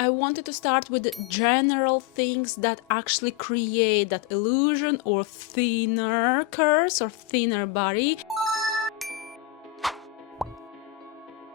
I wanted to start with the general things that actually create that illusion or thinner curves or thinner body.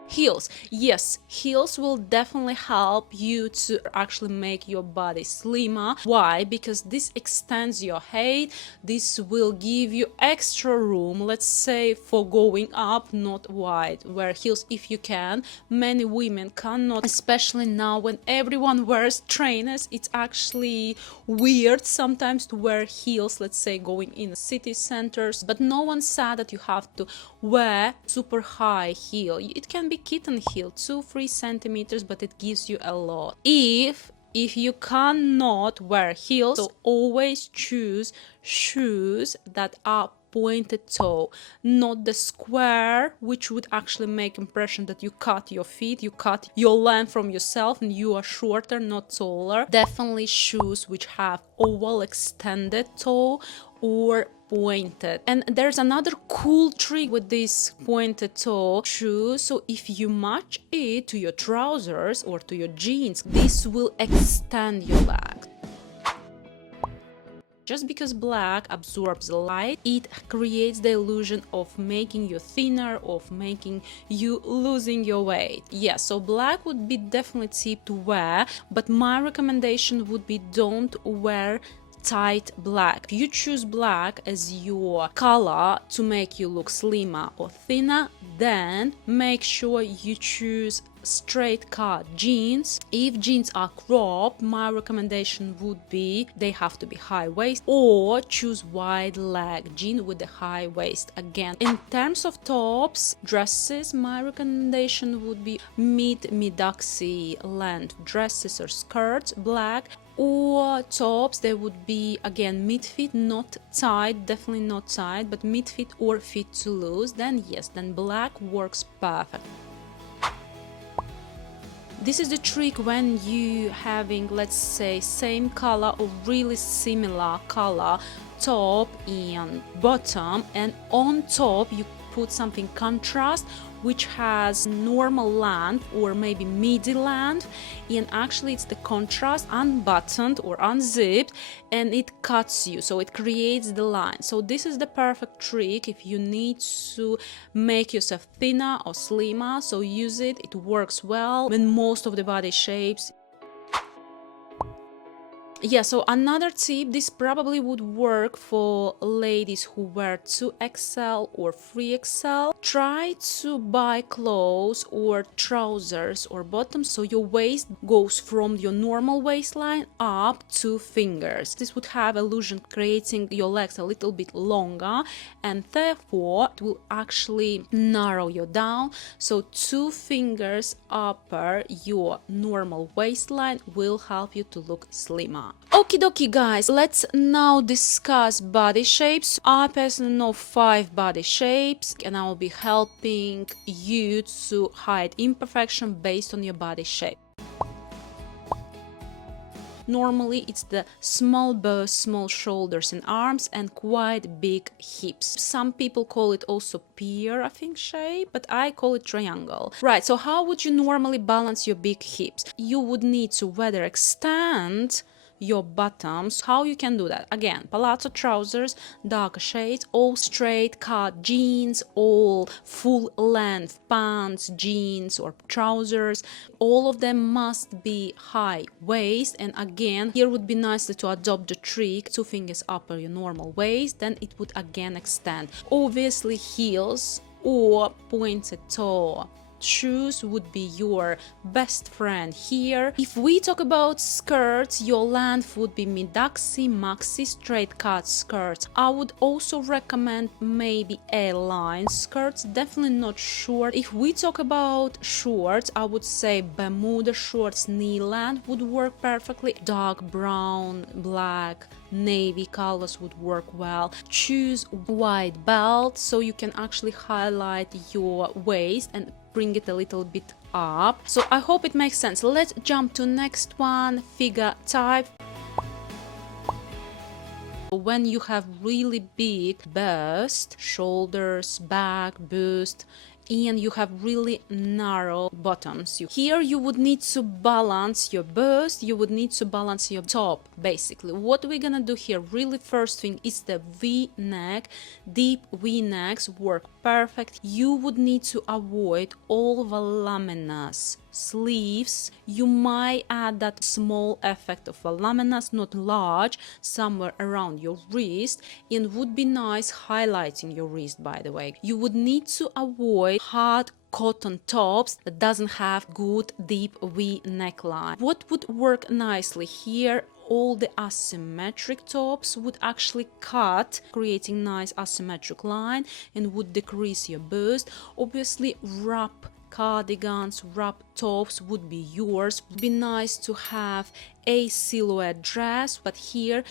Heels. Yes, heels will definitely help you to actually make your body slimmer. Why? Because this extends your height. This will give you extra room, let's say, for going up, not wide. Wear heels if you can. Many women cannot, especially now when everyone wears trainers. It's actually weird sometimes to wear heels, let's say going in city centers, but no one said that you have to wear super high heel. It can be kitten heel, 2-3 centimeters, but it gives you a lot. If you cannot wear heels, so always choose shoes that are pointed toe, not the square, which would actually make impression that you cut your feet, you cut your length from yourself and you are shorter, not taller. Definitely shoes which have oval extended toe or pointed. And there's another cool trick with this pointed toe shoe. So if you match it to your trousers or to your jeans, this will extend your leg. Just because black absorbs light, it creates the illusion of making you thinner, of making you losing your weight. Yeah, so black would be definitely cheap to wear, but my recommendation would be don't wear tight black. If you choose black as your color to make you look slimmer or thinner, then make sure you choose straight cut jeans. If jeans are cropped, my recommendation would be they have to be high waist, or choose wide leg jean with a high waist. Again, in terms of tops, dresses, my recommendation would be mid-axi length dresses or skirts, black, or tops. They would be again mid-fit, not tight, definitely not tight, but mid-fit or fit to loose. Then yes, then black works perfect. This is the trick when you having, let's say, same color or really similar color top and bottom, and on top you put something contrast which has normal length or maybe midi length, and actually it's the contrast unbuttoned or unzipped and it cuts you, so it creates the line. So this is the perfect trick if you need to make yourself thinner or slimmer, so use it. It works well in most of the body shapes. Yeah, so another tip, this probably would work for ladies who wear 2XL or 3XL. Try to buy clothes or trousers or bottoms so your waist goes from your normal waistline up to fingers. This would have illusion creating your legs a little bit longer, and therefore it will actually narrow you down. So 2 fingers upper your normal waistline will help you to look slimmer. Okie dokie guys, let's now discuss body shapes. I personally know 5 body shapes and I will be helping you to hide imperfection based on your body shape. Normally it's the small bust, small shoulders and arms, and quite big hips. Some people call it also pear, I think, shape, but I call it triangle. Right, so how would you normally balance your big hips? You would need to whether extend your bottoms. How you can do that? Again, palazzo trousers, darker shades, all straight cut jeans, all full length pants, jeans or trousers. All of them must be high waist, and again, here would be nicely to adopt the trick, 2 fingers upper your normal waist, then it would again extend. Obviously heels or pointed toe shoes would be your best friend here. If we talk about skirts, your length would be mid-axi, maxi, straight cut skirts. I would also recommend maybe A-line skirts, definitely not short. If we talk about shorts, I would say Bermuda shorts, knee length would work perfectly. Dark brown, black, navy colors would work well. Choose wide belt so you can actually highlight your waist and bring it a little bit up. So I hope it makes sense. Let's jump to next one, figure type. When you have really big bust, shoulders, back, bust, and you have really narrow bottoms. Here you would need to balance your bust, you would need to balance your top. Basically what we're gonna do here, really first thing, is the V-neck. Deep V-necks work perfect. You would need to avoid all voluminous sleeves. You might add that small effect of voluminous, not large, somewhere around your wrist, and would be nice highlighting your wrist, by the way. You would need to avoid hard cotton tops that doesn't have good deep V neckline. What would work nicely here, all the asymmetric tops would actually cut, creating nice asymmetric line, and would decrease your bust. Obviously wrap cardigans, wrap tops would be yours. Would be nice to have a silhouette dress, but here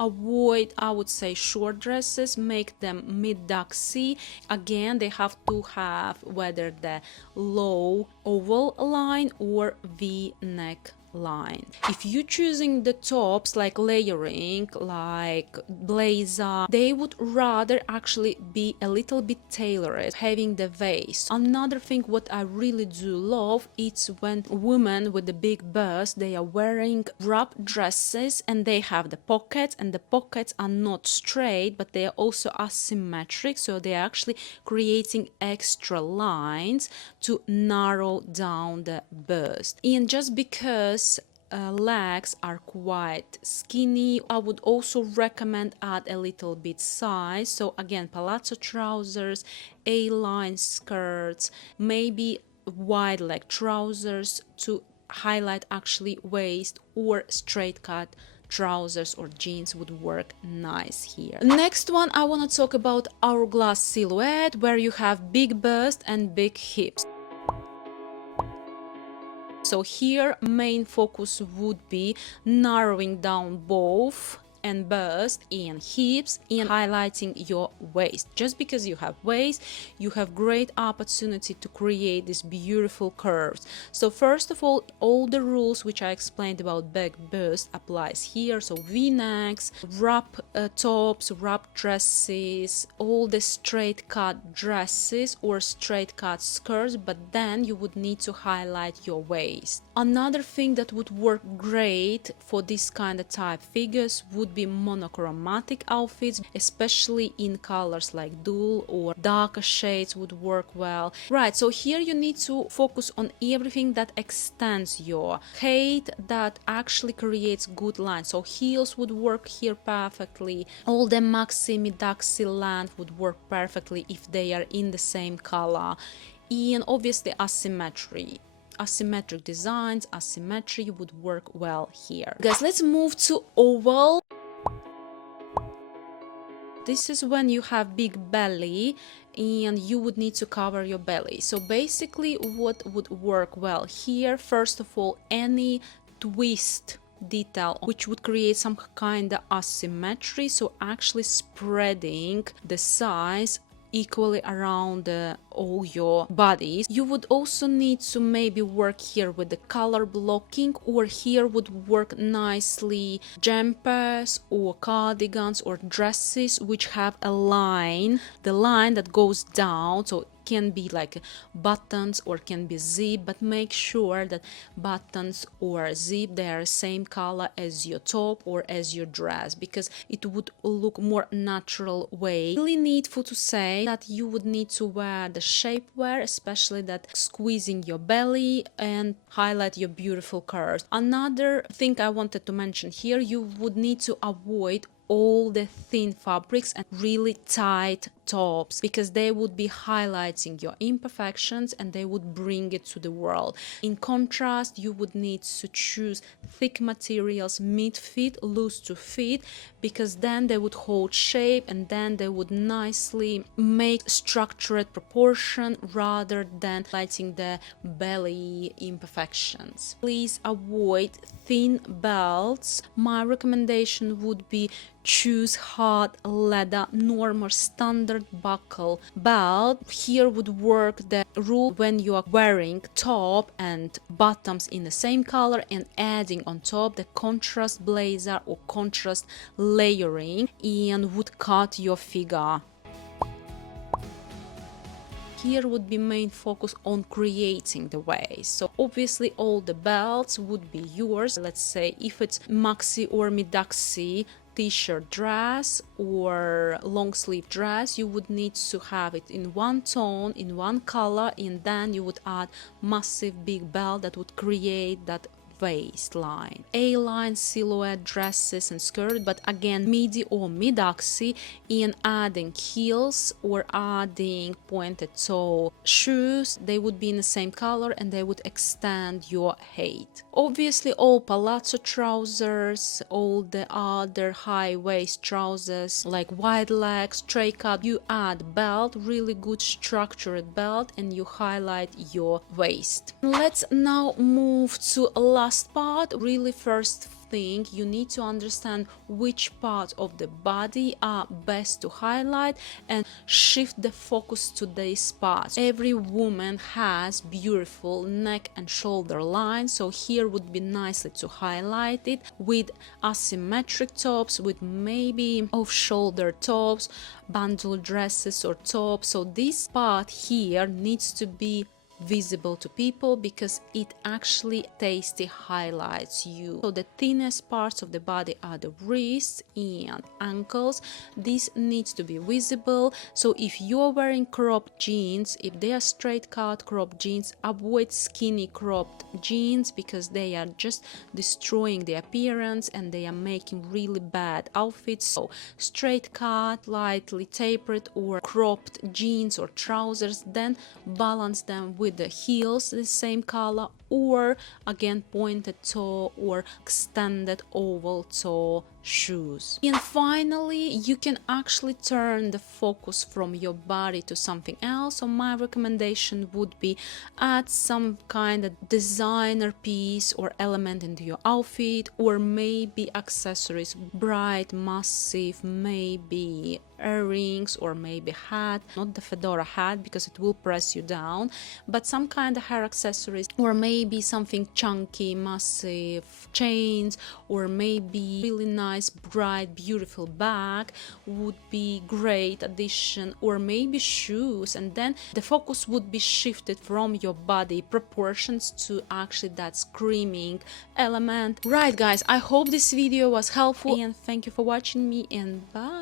avoid, I would say, short dresses, make them mid-duxy. Again, they have to have whether the low oval line or V-neck line. If you're choosing the tops like layering, like blazer, they would rather actually be a little bit tailored, having the waist. Another thing what I really do love, it's when women with the big bust, they are wearing wrap dresses and they have the pockets, and the pockets are not straight but they are also asymmetric, so they are actually creating extra lines to narrow down the bust. And just because legs are quite skinny, I would also recommend add a little bit size. So again, palazzo trousers, A-line skirts, maybe wide leg trousers to highlight actually waist, or straight cut trousers or jeans would work nice here. Next one, I want to talk about hourglass silhouette, where you have big bust and big hips. So here main focus would be narrowing down both and bust and hips and highlighting your waist. Just because you have waist, you have great opportunity to create these beautiful curves. So first of all the rules which I explained about back bust applies here. So V-necks, wrap tops, wrap dresses, all the straight cut dresses or straight cut skirts, but then you would need to highlight your waist. Another thing that would work great for this kind of type figures would be monochromatic outfits, especially in colors like dual or darker shades would work well. Right, so here you need to focus on everything that extends your height, that actually creates good lines. So heels would work here perfectly. All the maxi mid-duxy length would work perfectly if they are in the same color. And obviously asymmetric designs, asymmetry would work well here. Guys, let's move to oval. This is when you have big belly and you would need to cover your belly. So basically what would work well here, first of all, any twist detail which would create some kind of asymmetry, so actually spreading the size equally around all your bodies. You would also need to maybe work here with the color blocking, or here would work nicely jumpers or cardigans or dresses which have a line, the line that goes down, so can be like buttons or can be zip, but make sure that buttons or zip, they are same color as your top or as your dress, because it would look more natural way. Really needful to say that you would need to wear the shapewear, especially that squeezing your belly and highlight your beautiful curves. Another thing I wanted to mention here, you would need to avoid all the thin fabrics and really tight tops, because they would be highlighting your imperfections and they would bring it to the world. In contrast, you would need to choose thick materials, mid-fit, loose to fit, because then they would hold shape and then they would nicely make structured proportion rather than highlighting the belly imperfections. Please avoid thin belts. My recommendation would be choose hard leather, normal standard buckle belt. Here would work the rule when you are wearing top and bottoms in the same color and adding on top the contrast blazer or contrast layering, and would cut your figure. here would be main focus on creating the waist. So obviously all the belts would be yours. Let's say if it's maxi or midaxi t-shirt dress or long sleeve dress, you would need to have it in one tone, in one color, and then you would add massive big belt that would create that waistline. A-line silhouette dresses and skirt, but again midi or mid-axi, in adding heels or adding pointed toe shoes, they would be in the same color and they would extend your height. Obviously all palazzo trousers, all the other high waist trousers like wide leg, straight cut, you add belt, really good structured belt, and you highlight your waist. Let's now move to last part. Really, first thing, you need to understand which part of the body are best to highlight and shift the focus to these parts. Every woman has beautiful neck and shoulder lines, so here would be nicely to highlight it with asymmetric tops, with maybe off-shoulder tops, bundle dresses or tops. So this part here needs to be visible to people because it actually tasty highlights you. So the thinnest parts of the body are the wrists and ankles. This needs to be visible. So if you're wearing cropped jeans, if they are straight cut cropped jeans, avoid skinny cropped jeans because they are just destroying the appearance and they are making really bad outfits. So straight cut, lightly tapered or cropped jeans or trousers, then balance them with the heels the same color, or again pointed toe or extended oval toe shoes. And finally, you can actually turn the focus from your body to something else. So my recommendation would be add some kind of designer piece or element into your outfit, or maybe accessories, bright, massive, maybe earrings or maybe hat, not the fedora hat because it will press you down, but some kind of hair accessories, or maybe something chunky, massive chains, or maybe really nice, bright, beautiful bag would be great addition, or maybe shoes, and then the focus would be shifted from your body proportions to actually that screaming element. Right guys, I hope this video was helpful and thank you for watching me, and bye.